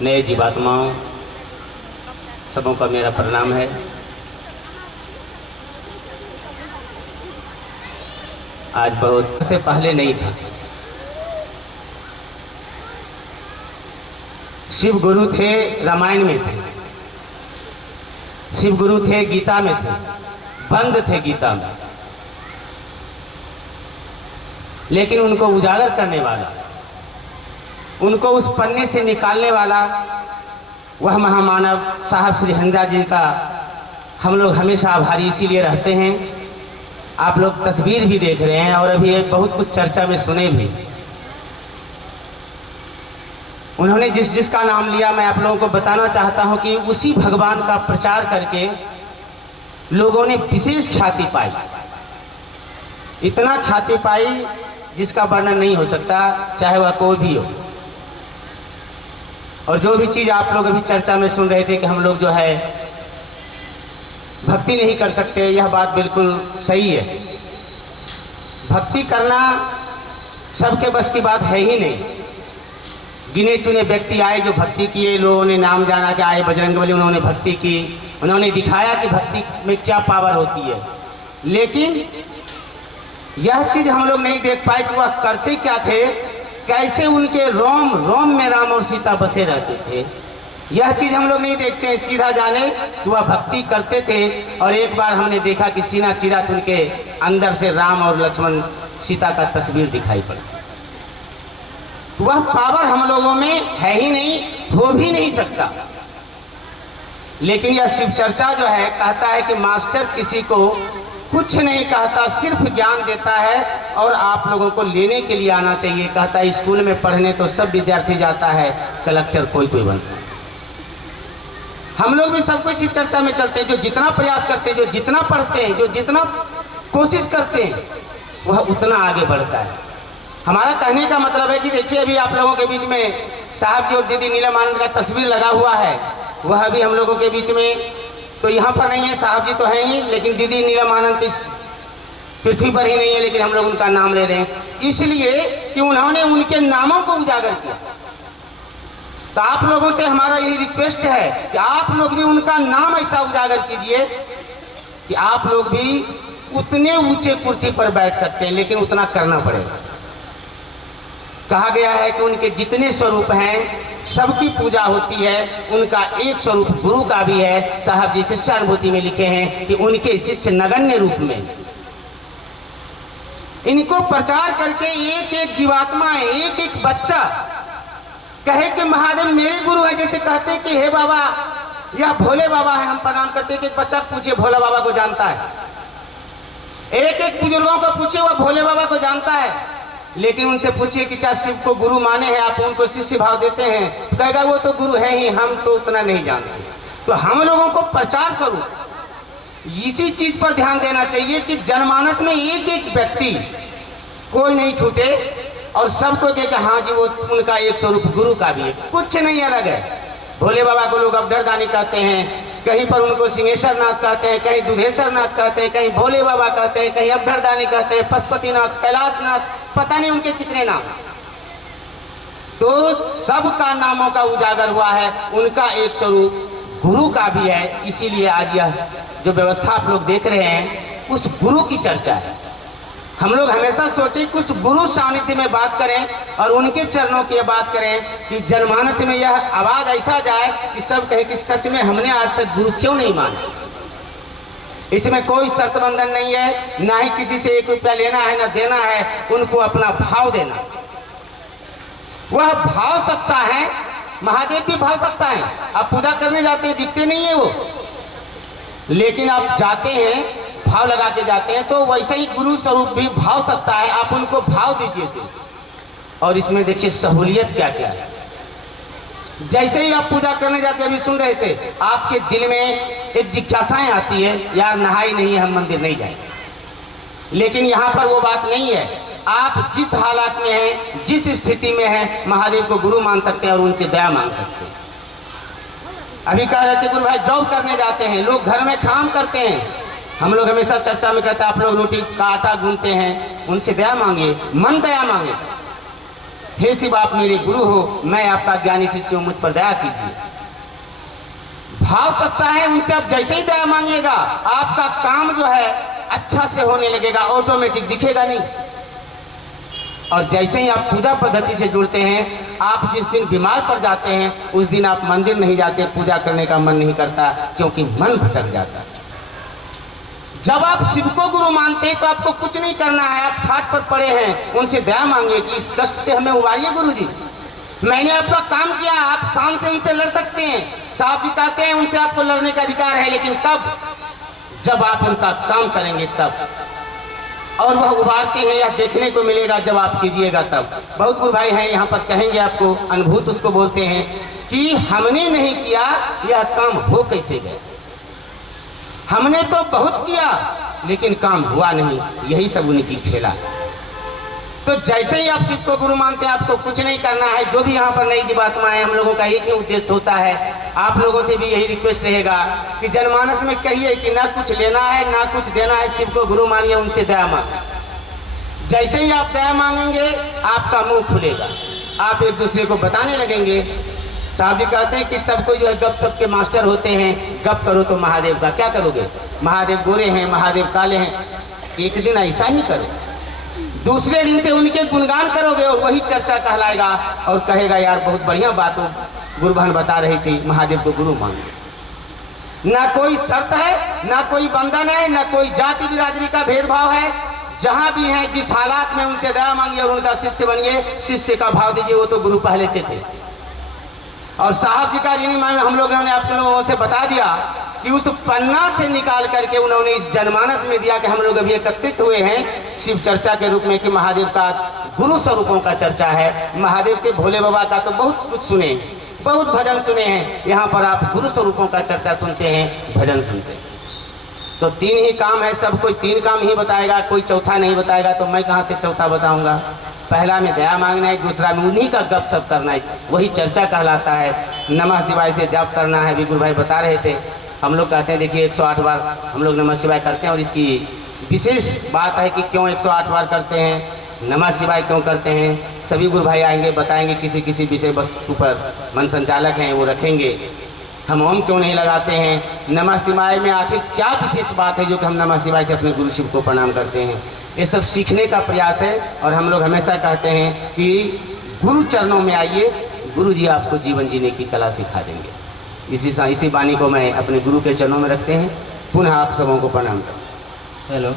नए जीवात्माओं सबों का मेरा प्रणाम है। आज बहुत से पहले नहीं था। शिव गुरु थे, रामायण में थे, शिव गुरु थे, गीता में थे, बंद थे गीता में, लेकिन उनको उजागर करने वाला, उनको उस पन्ने से निकालने वाला वह महामानव साहब श्री हंजा जी का हम लोग हमेशा आभारी इसीलिए रहते हैं। आप लोग तस्वीर भी देख रहे हैं और अभी एक बहुत कुछ चर्चा में सुने भी। उन्होंने जिस जिसका नाम लिया, मैं आप लोगों को बताना चाहता हूं कि उसी भगवान का प्रचार करके लोगों ने विशेष ख्याति पाई, इतना ख्याति पाई जिसका वर्णन नहीं हो सकता, चाहे वह कोई भी हो। और जो भी चीज़ आप लोग अभी चर्चा में सुन रहे थे कि हम लोग जो है भक्ति नहीं कर सकते, यह बात बिल्कुल सही है। भक्ति करना सबके बस की बात है ही नहीं। गिने चुने व्यक्ति आए जो भक्ति किए, लोगों ने नाम जाना कि आए बजरंगबली, उन्होंने भक्ति की, उन्होंने दिखाया कि भक्ति में क्या पावर होती है। लेकिन यह चीज़ हम लोग नहीं देख पाए कि वह करते क्या थे, कैसे उनके रोम रोम में राम और सीता बसे रहते थे। यह चीज़ हम लोग नहीं देखते हैं। सीधा जाने कि वह भक्ति करते थे और एक बार हमने देखा कि सीना चिरा तो उनके अंदर से राम और लक्ष्मण सीता का तस्वीर दिखाई पड़ा। तो वह पावर हम लोगों में है ही नहीं, हो भी नहीं सकता। लेकिन यह शिव चर्चा जो है कहता है कि मास्टर किसी को कुछ नहीं कहता, सिर्फ ज्ञान देता है और आप लोगों को लेने के लिए आना चाहिए। कहता है स्कूल में पढ़ने तो सब विद्यार्थी जाता है, कलेक्टर कोई कोई बनता है। हम लोग भी सब कुछ शिव चर्चा में चलते हैं। जो जितना प्रयास करते हैं, जो जितना पढ़ते हैं, जो जितना कोशिश करते हैं, वह उतना आगे बढ़ता है। हमारा कहने का मतलब है कि देखिए अभी आप लोगों के बीच में साहब जी और दीदी नीलम आनंद का तस्वीर लगा हुआ है, वह अभी हम लोगों के बीच में तो यहाँ पर नहीं है, साहब जी तो हैं ही, लेकिन दीदी नीलम आनंद इस पृथ्वी पर ही नहीं है, लेकिन हम लोग उनका नाम ले रहे हैं इसलिए कि उन्होंने उनके नामों को उजागर किया। तो आप लोगों से हमारा यही रिक्वेस्ट है कि आप लोग भी उनका नाम ऐसा उजागर कीजिए कि आप लोग भी उतने ऊंचे कुर्सी पर बैठ सकते हैं, लेकिन उतना करना पड़ेगा। कहा गया है कि उनके जितने स्वरूप हैं सबकी पूजा होती है, उनका एक स्वरूप गुरु का भी है। साहब जी शिष्यानुभूति में लिखे हैं कि उनके शिष्य नगण्य रूप में इनको प्रचार करके एक एक जीवात्मा, एक एक बच्चा कहे कि महादेव मेरे गुरु है। जैसे कहते हैं कि हे बाबा यह भोले बाबा है, हम प्रणाम करते हैं कि एक बच्चा पूछिए भोला बाबा को जानता है, एक एक बुजुर्गों को पूछिए वह भोले बाबा को जानता है। लेकिन उनसे पूछिए कि क्या शिव को गुरु माने हैं, आप उनको शिष्य भाव देते हैं, तो कहेगा वो तो गुरु है ही, हम तो उतना नहीं जानते। तो हम लोगों को प्रचार स्वरूप इसी चीज पर ध्यान देना चाहिए कि जनमानस में एक एक व्यक्ति कोई नहीं छूटे और सबको कहे कि हाँ जी वो उनका एक स्वरूप गुरु का भी है, कुछ नहीं अलग है। भोले बाबा को लोग अवधरदानी कहते हैं, कहीं पर उनको सिंहेश्वर नाथ कहते हैं, कहीं दुधेश्वर नाथ कहते हैं, कहीं भोले बाबा कहते हैं, कहीं अवधरदानी कहते हैं, पशुपतिनाथ, कैलाशनाथ, पता नहीं उनके कितने नाम। तो सबका नामों का उजागर हुआ है, उनका एक स्वरूप गुरु का भी है। इसीलिए आज यह जो व्यवस्था आप लोग देख रहे हैं उस गुरु की चर्चा है। हम लोग हमेशा सोचे कि उस गुरु सानिध्य में बात करें और उनके चरणों की बात करें कि जनमानस में यह आवाज ऐसा जाए कि सब कहे कि सच में हमने आज तक गुरु क्यों नहीं माना। इसमें कोई शर्त बंधन नहीं है, ना ही किसी से 1 रुपया लेना है ना देना है, उनको अपना भाव देना। वह भाव सकता है, महादेव भी भाव सकता है। आप पूजा करने जाते हैं, दिखते नहीं है वो, लेकिन आप जाते हैं भाव लगा के जाते हैं, तो वैसे ही गुरु स्वरूप भी भाव सकता है। आप उनको भाव दीजिए से। और इसमें देखिए सहूलियत क्या क्या है। जैसे ही आप पूजा करने जाते हैं, अभी सुन रहे थे, आपके दिल में एक जिज्ञासाएं आती है, यार नहाई नहीं है, हम मंदिर नहीं जाएंगे। लेकिन यहाँ पर वो बात नहीं है। आप जिस हालात में हैं, जिस स्थिति में हैं, महादेव को गुरु मान सकते हैं और उनसे दया मांग सकते हैं। अभी कह रहे थे गुरु भाई जॉब करने जाते हैं, लोग घर में काम करते हैं, हम लोग हमेशा चर्चा में कहते हैं आप लोग रोटी का आटा गूंथते हैं, उनसे दया मांगिए, मन दया मांगे। हे शिव आप मेरे गुरु हो, मैं आपका ज्ञानी शिष्य हूँ, मुझ पर दया कीजिए। भाव सत्ता है, उनसे आप जैसे ही दया मांगिएगा आपका काम जो है अच्छा से होने लगेगा, ऑटोमेटिक दिखेगा नहीं। और जैसे ही आप पूजा पद्धति से जुड़ते हैं, आप जिस दिन बीमार पड़ जाते हैं उस दिन आप मंदिर नहीं जाते, पूजा करने का मन नहीं करता, क्योंकि मन भटक जाता है। जब आप शिव को गुरु मानते हैं तो आपको कुछ नहीं करना है, आप खाट पर पड़े हैं, उनसे दया मांगिए कि इस कष्ट से हमें उबारिए गुरु जी। मैंने आपका काम किया, आप शान से उनसे लड़ सकते हैं, साहब जी कहते हैं उनसे आपको लड़ने का अधिकार है, लेकिन कब? जब आप उनका काम करेंगे तब, और वह उबारते हैं यह देखने को मिलेगा जब आप कीजिएगा तब। बहुत गुरु भाई हैं यहाँ पर, कहेंगे आपको, अनुभूत उसको बोलते हैं कि हमने नहीं किया यह काम हो कैसे गया, हमने तो बहुत किया लेकिन काम हुआ नहीं, यही सब उनकी खेला। तो जैसे ही आप शिव को गुरु मानते हैं आपको कुछ नहीं करना है। जो भी यहाँ पर नई जीवात्मा है, हम लोगों का एक ही उद्देश्य होता है, आप लोगों से भी यही रिक्वेस्ट रहेगा कि जनमानस में कहिए कि ना कुछ लेना है ना कुछ देना है, शिव को गुरु मानिए, उनसे दया मांगे। जैसे ही आप दया मांगेंगे आपका मुंह खुलेगा, आप एक दूसरे को बताने लगेंगे। साहब जी कहते हैं कि सबको जो है गप सबके मास्टर होते हैं, गप करो तो महादेव का क्या करोगे, महादेव गोरे हैं, महादेव काले हैं। एक दिन ऐसा ही करो, दूसरे दिन से उनके गुणगान करोगे और वही चर्चा कहलाएगा और कहेगा यार बहुत बढ़िया बात हो, गुरु बहन बता रही थी, महादेव को गुरु मांगे। ना कोई शर्त है, ना कोई बंधन है, ना कोई जाति बिरादरी का भेदभाव है। जहां भी हैं जिस हालात में उनसे दया मांगिए और उनका शिष्य बनिए, शिष्य का भाव दीजिए, वो तो गुरु पहले से थे। और साहब जी का ऋणी में हम लोगों ने आप लोगों से बता दिया कि उस पन्ना से निकाल करके उन्होंने इस जनमानस में दिया कि हम लोग अभी एकत्रित हुए हैं शिव चर्चा के रूप में, कि महादेव का गुरु स्वरूपों का चर्चा है। महादेव के भोले बाबा का तो बहुत कुछ सुने, बहुत भजन सुने हैं, यहाँ पर आप गुरु स्वरूपों का चर्चा सुनते हैं, भजन सुनते हैं। तो तीन ही काम है, सब कोई तीन काम ही बताएगा, कोई चौथा नहीं बताएगा, तो मैं कहाँ से चौथा बताऊंगा। पहला में दया मांगना है, दूसरा में उन्हीं का गप सप करना है, वही चर्चा कहलाता है। नमः शिवाय से जप करना है, भी गुरु भाई बता रहे थे। हम लोग कहते हैं देखिए 108 बार हम लोग नमः शिवाय करते हैं, और इसकी विशेष बात है कि क्यों 108 बार करते हैं, नमः शिवाय क्यों करते हैं, सभी गुरु भाई आएंगे बताएंगे, किसी किसी विषय वस्तु पर मन संचालक हैं वो रखेंगे। हम ओम क्यों नहीं लगाते हैं, नमः शिवाय में आखिर क्या विशेष बात है जो कि हम नमः शिवाय से अपने गुरु शिव को प्रणाम करते हैं, ये सब सीखने का प्रयास है। और हम लोग हमेशा कहते हैं कि गुरु चरणों में आइए, गुरु जी आपको जीवन जीने की कला सिखा देंगे। इसी वाणी को मैं अपने गुरु के चरणों में रखते हैं। पुनः आप सबों को प्रणाम करता हूँ। हेलो।